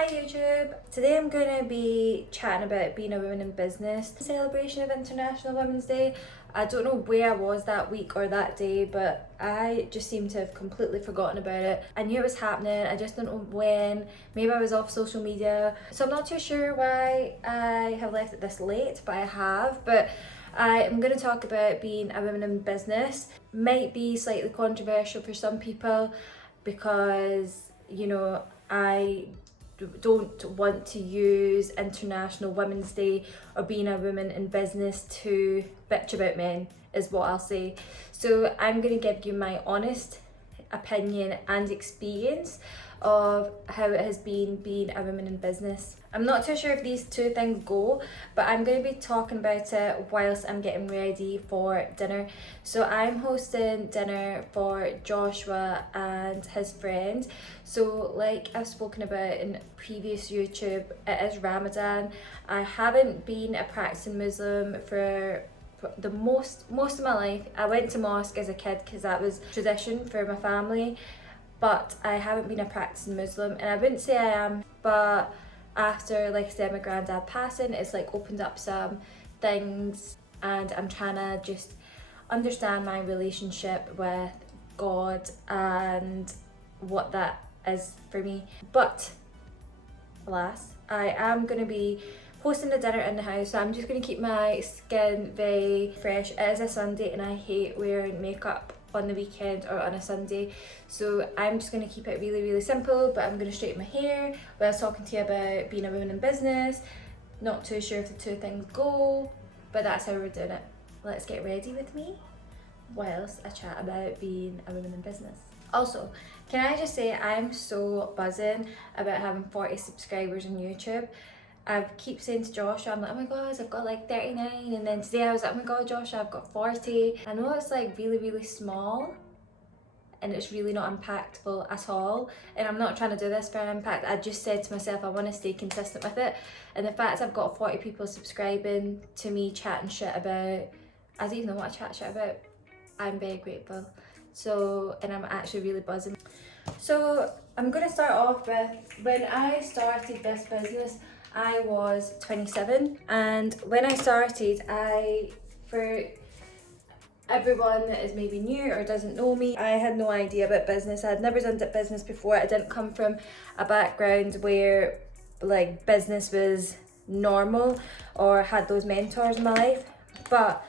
Hi YouTube! Today I'm going to be chatting about being a woman in business. Celebration of International Women's Day. I don't know where I was that week or that day, but I just seem to have completely forgotten about it. I knew it was happening, I just don't know when. Maybe I was off social media. So I'm not too sure why I have left it this late, but I have. But I am going to talk about being a woman in business. Might be slightly controversial for some people because, you know, I don't want to use International Women's Day or being a woman in business to bitch about men, is what I'll say. So I'm going to give you my honest opinion and experience of how it has been being a woman in business. I'm not too sure if these two things go, but I'm going to be talking about it whilst I'm getting ready for dinner. So I'm hosting dinner for Joshua and his friend. So like I've spoken about in previous YouTube, it is Ramadan. I haven't been a practicing Muslim for the most of my life. I went to mosque as a kid because that was tradition for my family, but I haven't been a practicing Muslim, and I wouldn't say I am, but after, like I said, my granddad passing, it's like opened up some things, and I'm trying to just understand my relationship with God and what that is for me. But alas, I am going to be hosting a dinner in the house, so I'm just going to keep my skin very fresh. It is a Sunday and I hate wearing makeup on the weekend or on a Sunday, so I'm just going to keep it really simple. But I'm going to straighten my hair while talking to you about being a woman in business. Not too sure if the two things go, but that's how we're doing it. Let's get ready with me whilst I chat about being a woman in business. Also, can I just say I'm so buzzing about having 40 subscribers on YouTube. I keep saying to Josh, I'm like, oh my god, I've got like 39, and then today I was like, oh my god, Josh, I've got 40. I know it's like really small and it's really not impactful at all, and I'm not trying to do this for an impact. I just said to myself I want to stay consistent with it, and the fact I've got 40 people subscribing to me chatting shit about, I don't even know what I chat shit about, I'm very grateful. So, and I'm actually really buzzing. So I'm going to start off with when I started this business. I was 27, and when I started, for everyone that is maybe new or doesn't know me, I had no idea about business. I had never done business before. I didn't come from a background where like business was normal or had those mentors in my life. But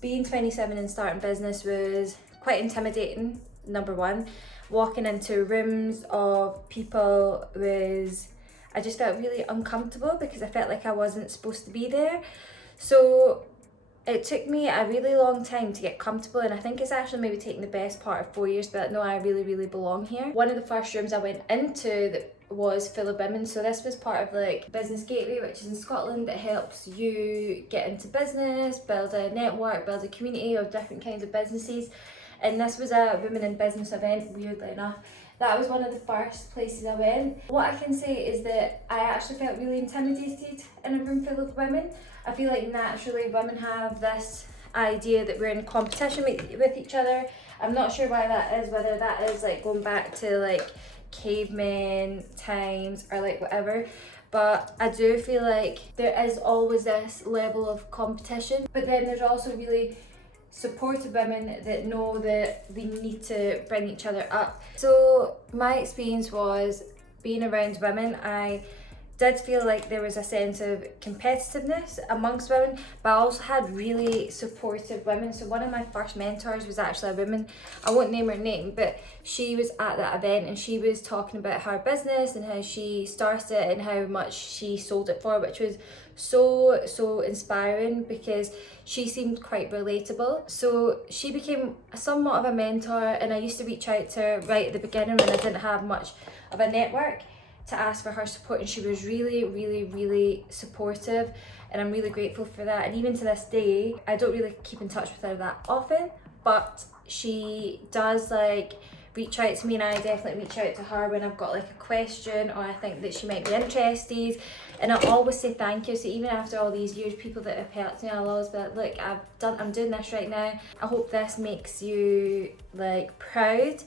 being 27 and starting business was quite intimidating, number one. Walking into rooms of people was, I just felt really uncomfortable because I felt like I wasn't supposed to be there. So it took me a really long time to get comfortable, and I think it's actually maybe taken the best part of 4 years, but no, I really belong here. One of the first rooms I went into that was full of women. So this was part of like Business Gateway, which is in Scotland, that helps you get into business, build a network, build a community of different kinds of businesses. And this was a women in business event, weirdly enough. That was one of the first places I went. What I can say is that I actually felt really intimidated in a room full of women. I feel like naturally women have this idea that we're in competition with each other. I'm not sure why that is, whether that is like going back to like cavemen times or like whatever. But I do feel like there is always this level of competition. But then there's also really supportive women that know that we need to bring each other up. So my experience was being around women. I did feel like there was a sense of competitiveness amongst women, but I also had really supportive women. So one of my first mentors was actually a woman. I won't name her name, but she was at that event and she was talking about her business and how she started it and how much she sold it for, which was so inspiring because she seemed quite relatable. So she became somewhat of a mentor, and I used to reach out to her right at the beginning when I didn't have much of a network to ask for her support, and she was really supportive, and I'm really grateful for that. And even to this day, I don't really keep in touch with her that often, but she does like reach out to me, and I definitely reach out to her when I've got like a question or I think that she might be interested, and I always say thank you. So even after all these years, people that have helped me, I'll always be like, look, I'm doing this right now, I hope this makes you like proud.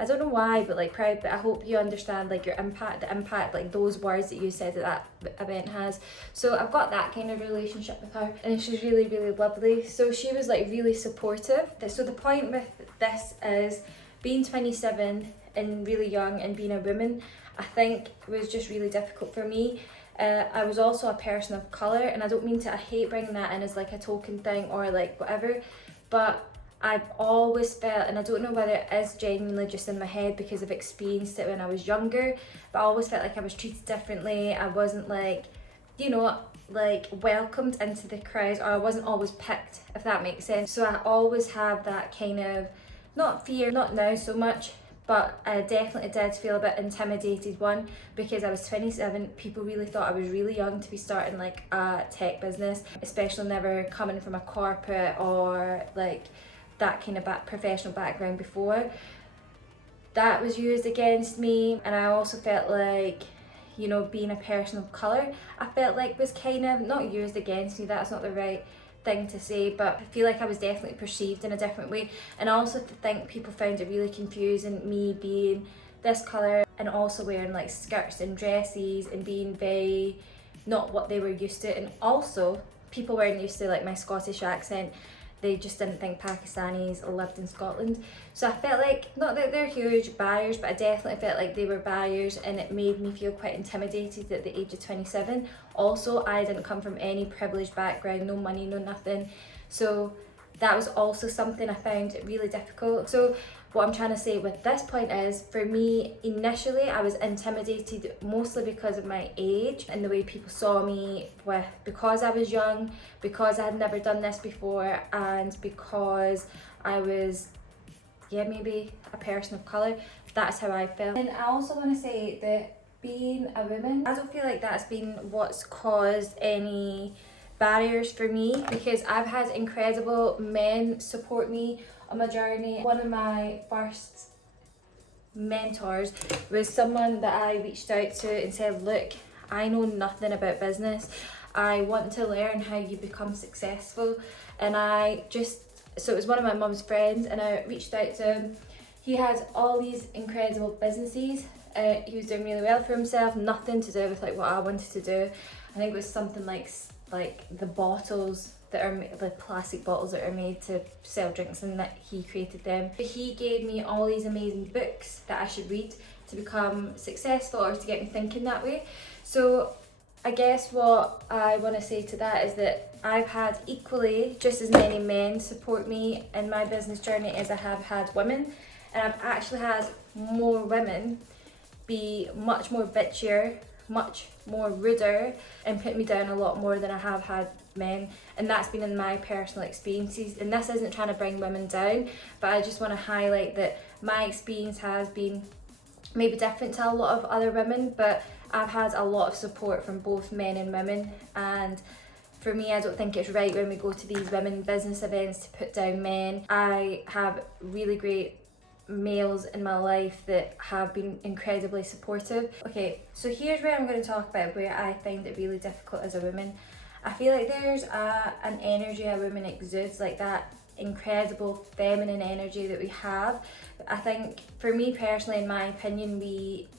I don't know why, but like proud, but I hope you understand like your impact, the impact like those words that you said that event has. So I've got that kind of relationship with her, and she's really, really lovely. So she was like really supportive. So the point with this is being 27 and really young and being a woman, I think was just really difficult for me. I was also a person of colour, and I don't mean to, I hate bringing that in as like a token thing or like whatever, but I've always felt, and I don't know whether it is genuinely just in my head because I've experienced it when I was younger, but I always felt like I was treated differently. I wasn't like, you know, like welcomed into the crowds, or I wasn't always picked, if that makes sense. So I always have that kind of, not fear, not now so much, but I definitely did feel a bit intimidated, one, because I was 27, people really thought I was really young to be starting like a tech business, especially never coming from a corporate or like that kind of professional background before. That was used against me, and I also felt like, you know, being a person of colour, I felt like was kind of not used against me, that's not the right thing to say, but I feel like I was definitely perceived in a different way. And I also think people found it really confusing, me being this colour and also wearing like skirts and dresses and being very not what they were used to. And also people weren't used to like my Scottish accent. They just didn't think Pakistanis lived in Scotland. So I felt like, not that they're huge barriers, but I definitely felt like they were barriers, and it made me feel quite intimidated at the age of 27. Also, I didn't come from any privileged background, no money, no nothing. So that was also something I found really difficult. So what I'm trying to say with this point is, for me, initially I was intimidated mostly because of my age and the way people saw me, because I was young, because I had never done this before, and because I was, yeah, maybe a person of colour. That's how I felt. And I also want to say that being a woman, I don't feel like that's been what's caused any barriers for me, because I've had incredible men support me on my journey. One of my first mentors was someone that I reached out to and said, look, I know nothing about business, I want to learn how you become successful. And so it was one of my mum's friends, and I reached out to him. He had all these incredible businesses, he was doing really well for himself, nothing to do with like what I wanted to do. I think it was something like the bottles that are the plastic bottles that are made to sell drinks, and that he created them. But he gave me all these amazing books that I should read to become successful, or to get me thinking that way. So I guess what I want to say to that is that I've had equally just as many men support me in my business journey as I have had women, and I've actually had more women be much more bitchier, much more ruder, and put me down a lot more than I have had men. And that's been in my personal experiences, and this isn't trying to bring women down, but I just want to highlight that my experience has been maybe different to a lot of other women, but I've had a lot of support from both men and women. And for me, I don't think it's right when we go to these women business events to put down men. I have really great males in my life that have been incredibly supportive. Okay, so here's where I'm going to talk about where I find it really difficult as a woman. I feel like there's an energy a woman exudes, like that incredible feminine energy that we have. I think for me personally, in my opinion,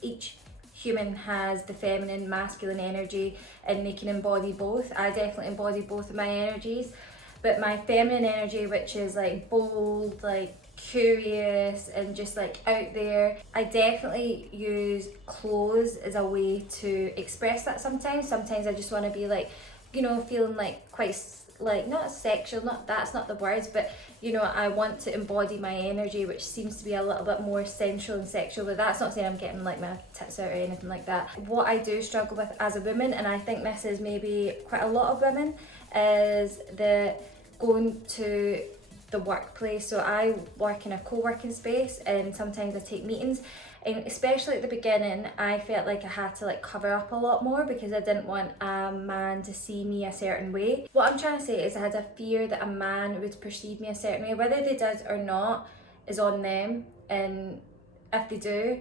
each human has the feminine, masculine energy, and they can embody both. I definitely embody both of my energies, but my feminine energy, which is like bold, like curious and just like out there, I definitely use clothes as a way to express that. Sometimes I just want to be like, you know, feeling like quite like not sexual, not that's not the words, but you know, I want to embody my energy, which seems to be a little bit more sensual and sexual. But that's not saying I'm getting like my tits out or anything like that. What I do struggle with as a woman, and I think this is maybe quite a lot of women, is the going to the workplace. So I work in a co-working space, and sometimes I take meetings, and especially at the beginning I felt like I had to like cover up a lot more because I didn't want a man to see me a certain way. What I'm trying to say is I had a fear that a man would perceive me a certain way. Whether they did or not is on them, and if they do,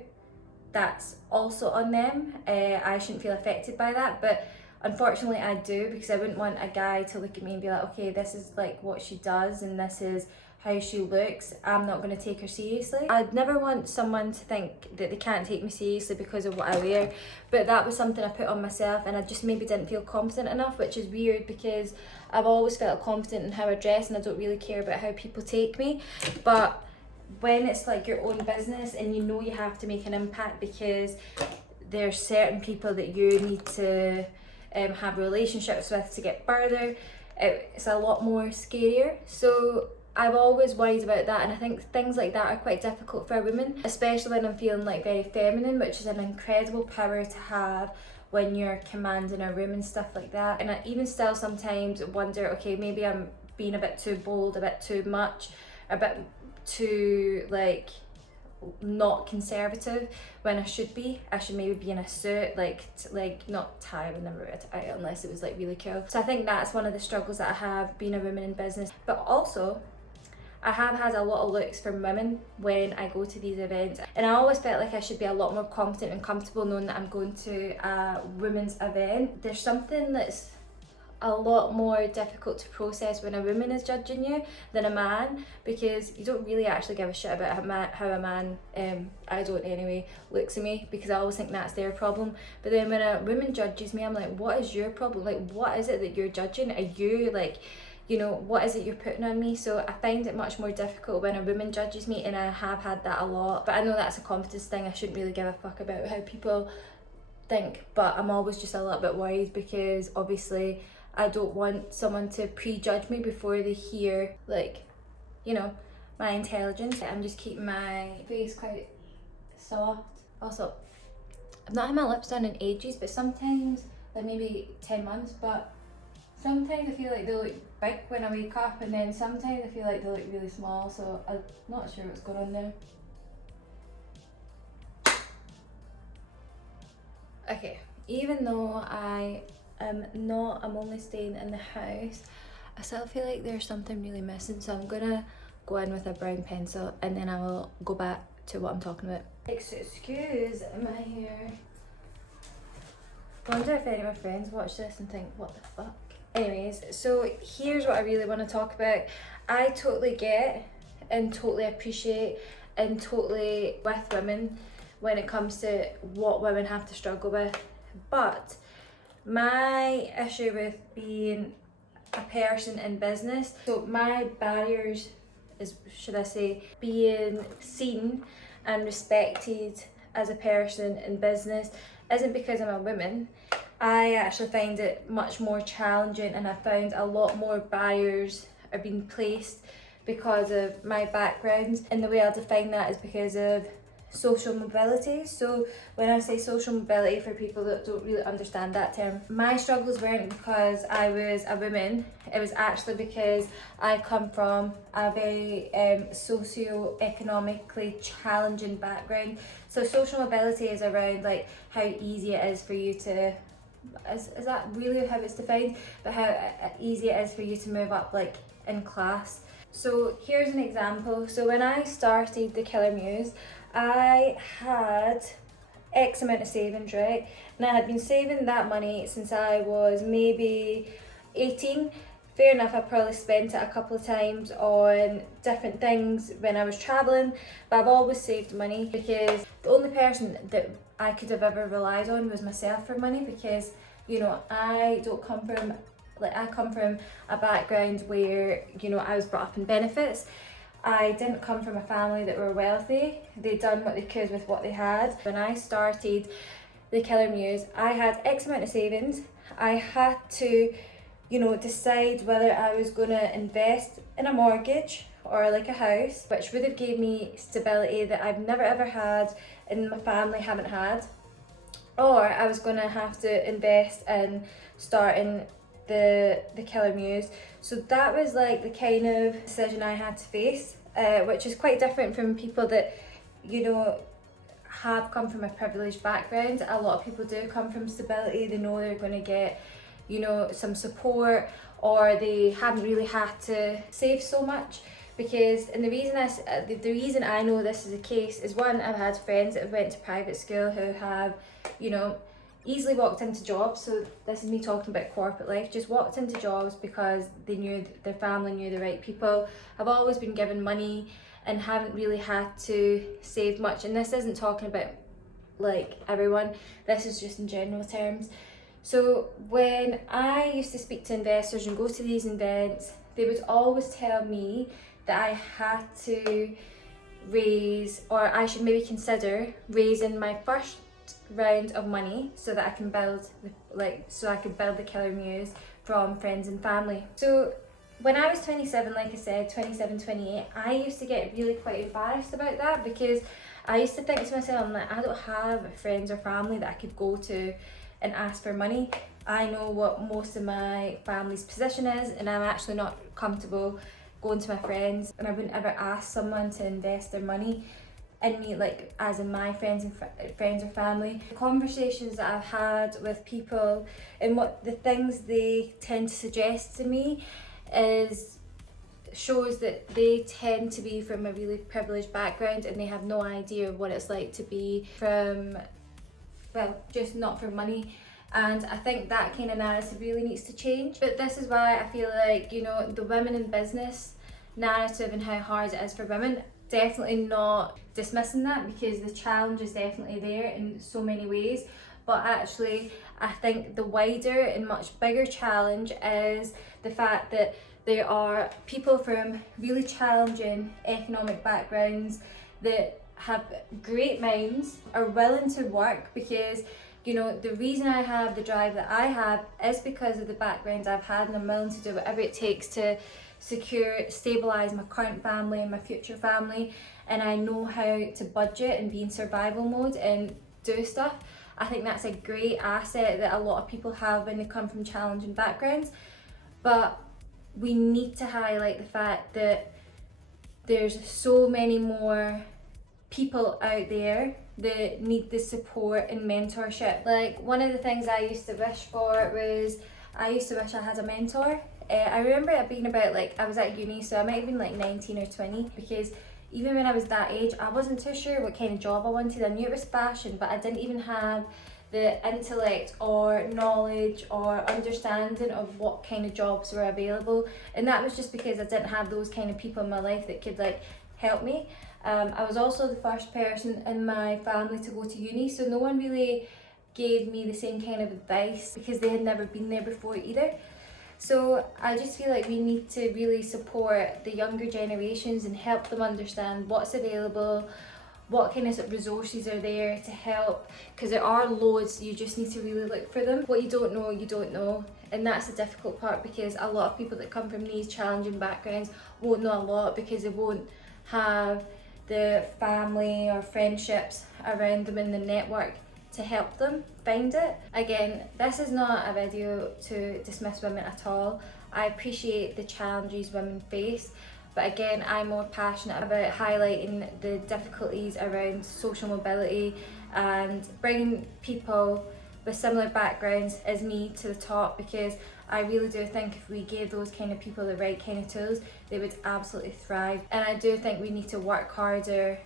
that's also on them. I shouldn't feel affected by that, but unfortunately I do, because I wouldn't want a guy to look at me and be like, okay, this is like what she does and this is how she looks, I'm not going to take her seriously. I'd never want someone to think that they can't take me seriously because of what I wear, but that was something I put on myself, and I just maybe didn't feel confident enough, which is weird because I've always felt confident in how I dress and I don't really care about how people take me. But when it's like your own business and you know you have to make an impact because there's certain people that you need to have relationships with to get further, it's a lot more scarier. So I've always worried about that, and I think things like that are quite difficult for women, especially when I'm feeling like very feminine, which is an incredible power to have when you're commanding a room and stuff like that. And I even still sometimes wonder, okay, maybe I'm being a bit too bold, a bit too much, a bit too like not conservative when I should be. I should maybe be in a suit, like not tie. I would never wear a tie unless it was like really cool. So I think that's one of the struggles that I have being a woman in business. But also I have had a lot of looks from women when I go to these events, and I always felt like I should be a lot more confident and comfortable knowing that I'm going to a women's event. There's something that's a lot more difficult to process when a woman is judging you than a man, because you don't really actually give a shit about how a man, I don't anyway, looks at me, because I always think that's their problem. But then when a woman judges me, I'm like, what is your problem? Like, what is it that you're judging? Are you like, you know, what is it you're putting on me? So I find it much more difficult when a woman judges me, and I have had that a lot. But I know that's a confidence thing. I shouldn't really give a fuck about how people think, but I'm always just a little bit worried because obviously I don't want someone to prejudge me before they hear, like, you know, my intelligence. I'm just keeping my face quite soft. Also, I've not had my lips done in ages, but sometimes, like maybe 10 months, but sometimes I feel like they look big when I wake up, and then sometimes I feel like they look really small, so I'm not sure what's going on there. Okay, even though I'm only staying in the house, I still feel like there's something really missing, so I'm gonna go in with a brown pencil and then I will go back to what I'm talking about. Excuse my hair. I wonder if any of my friends watch this and think, what the fuck? Anyways, so here's what I really want to talk about. I totally get and totally appreciate and totally with women when it comes to what women have to struggle with, but my issue with being a person in business, so my barriers is, should I say, being seen and respected as a person in business isn't because I'm a woman. I actually find it much more challenging, and I found a lot more barriers are being placed because of my background, and the way I'll define that is because of social mobility. So when I say social mobility, for people that don't really understand that term, my struggles weren't because I was a woman, it was actually because I come from a very socio-economically challenging background. So social mobility is around like how easy it is for you to, is that really how it's defined, but how easy it is for you to move up like in class. So here's an example. So when I started the Killer Muse, I had X amount of savings, right? And I had been saving that money since I was maybe 18. Fair enough, I probably spent it a couple of times on different things when I was travelling, but I've always saved money because the only person that I could have ever relied on was myself for money, because, you know, I come from a background where, you know, I was brought up in benefits. I didn't come from a family that were wealthy. They'd done what they could with what they had. When I started the Killer Muse, I had X amount of savings. I had to, you know, decide whether I was going to invest in a mortgage or like a house, which would have gave me stability that I've never ever had and my family haven't had, or I was going to have to invest in starting the Killer Muse. So that was like the kind of decision I had to face, which is quite different from people that, you know, have come from a privileged background. A lot of people do come from stability. They know they're going to get, you know, some support, or they haven't really had to save so much. Because, and the reason I know this is the case is, one, I've had friends that have went to private school who have, you know, easily walked into jobs, so this is me talking about corporate life, just walked into jobs because they knew their family knew the right people, have always been given money and haven't really had to save much. And this isn't talking about like everyone, this is just in general terms. So when I used to speak to investors and go to these events, they would always tell me that I had to raise, or I should maybe consider raising my first round of money so that I can build the Killer Muse from friends and family. So when I was 27, like I said, 27, 28, I used to get really quite embarrassed about that, because I used to think to myself, I'm like, I don't have friends or family that I could go to and ask for money. I know what most of my family's position is, and I'm actually not comfortable going to my friends, and I wouldn't ever ask someone to invest their money in me, like as in my friends or family. The conversations that I've had with people and what the things they tend to suggest to me shows that they tend to be from a really privileged background, and they have no idea of what it's like to be from, well, just not from money. And I think that kind of narrative really needs to change. But this is why I feel like, you know, the women in business narrative and how hard it is for women, definitely not dismissing that, because the challenge is definitely there in so many ways. But actually, I think the wider and much bigger challenge is the fact that there are people from really challenging economic backgrounds that have great minds, are willing to work, because, you know, the reason I have the drive that I have is because of the backgrounds I've had, and I'm willing to do whatever it takes to stabilize my current family and my future family. And I know how to budget and be in survival mode and do stuff. I think that's a great asset that a lot of people have when they come from challenging backgrounds. But we need to highlight the fact that there's so many more people out there that need the support and mentorship. Like, one of the things I used to wish for was, I used to wish I had a mentor. I remember it being about, like, I was at uni, so I might have been like 19 or 20, because even when I was that age, I wasn't too sure what kind of job I wanted. I knew it was fashion, but I didn't even have the intellect or knowledge or understanding of what kind of jobs were available. And that was just because I didn't have those kind of people in my life that could like help me. I was also the first person in my family to go to uni, so no one really gave me the same kind of advice because they had never been there before either. So I just feel like we need to really support the younger generations and help them understand what's available, what kind of resources are there to help, because there are loads, you just need to really look for them. What you don't know, you don't know. And that's the difficult part, because a lot of people that come from these challenging backgrounds won't know a lot because they won't have the family or friendships around them in the network to help them find it. Again, this is not a video to dismiss women at all. I appreciate the challenges women face, but again, I'm more passionate about highlighting the difficulties around social mobility and bringing people with similar backgrounds as me to the top, because I really do think if we gave those kind of people the right kind of tools, they would absolutely thrive. And I do think we need to work harder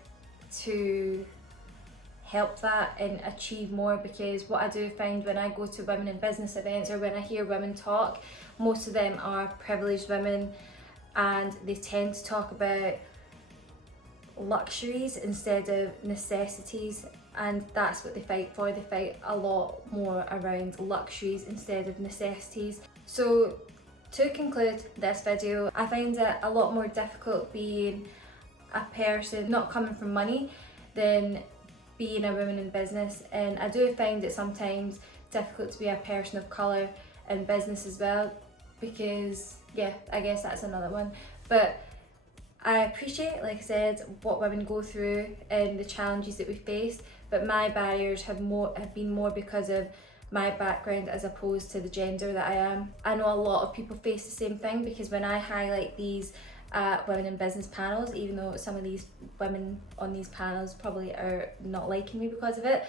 to help that and achieve more, because what I do find when I go to women in business events or when I hear women talk, most of them are privileged women, and they tend to talk about luxuries instead of necessities, and that's what they fight for. They fight a lot more around luxuries instead of necessities. So to conclude this video, I find it a lot more difficult being a person not coming from money than being a woman in business, and I do find it sometimes difficult to be a person of colour in business as well, because yeah, I guess that's another one. But I appreciate, like I said, what women go through and the challenges that we face, but my barriers have been more because of my background as opposed to the gender that I am. I know a lot of people face the same thing, because when I highlight these women in business panels, even though some of these women on these panels probably are not liking me because of it,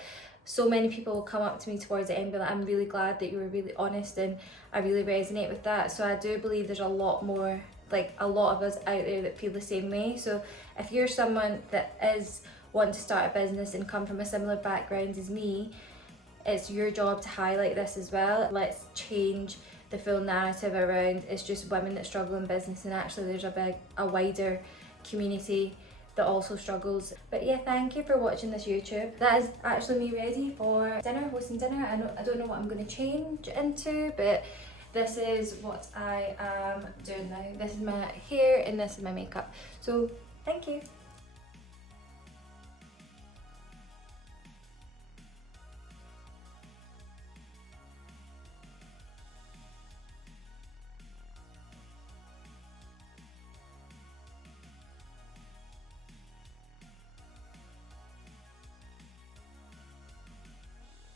so many people will come up to me towards the end and be like, I'm really glad that you were really honest, and I really resonate with that. So I do believe there's a lot more, like a lot of us out there that feel the same way. So if you're someone that is wanting to start a business and come from a similar background as me, it's your job to highlight this as well. Let's change the full narrative around it's just women that struggle in business, and actually there's a wider community that also struggles. But yeah, thank you for watching this YouTube. That is actually me ready for dinner, hosting dinner. I don't know what I'm going to change into, but this is what I am doing now. This is my hair and this is my makeup. So thank you.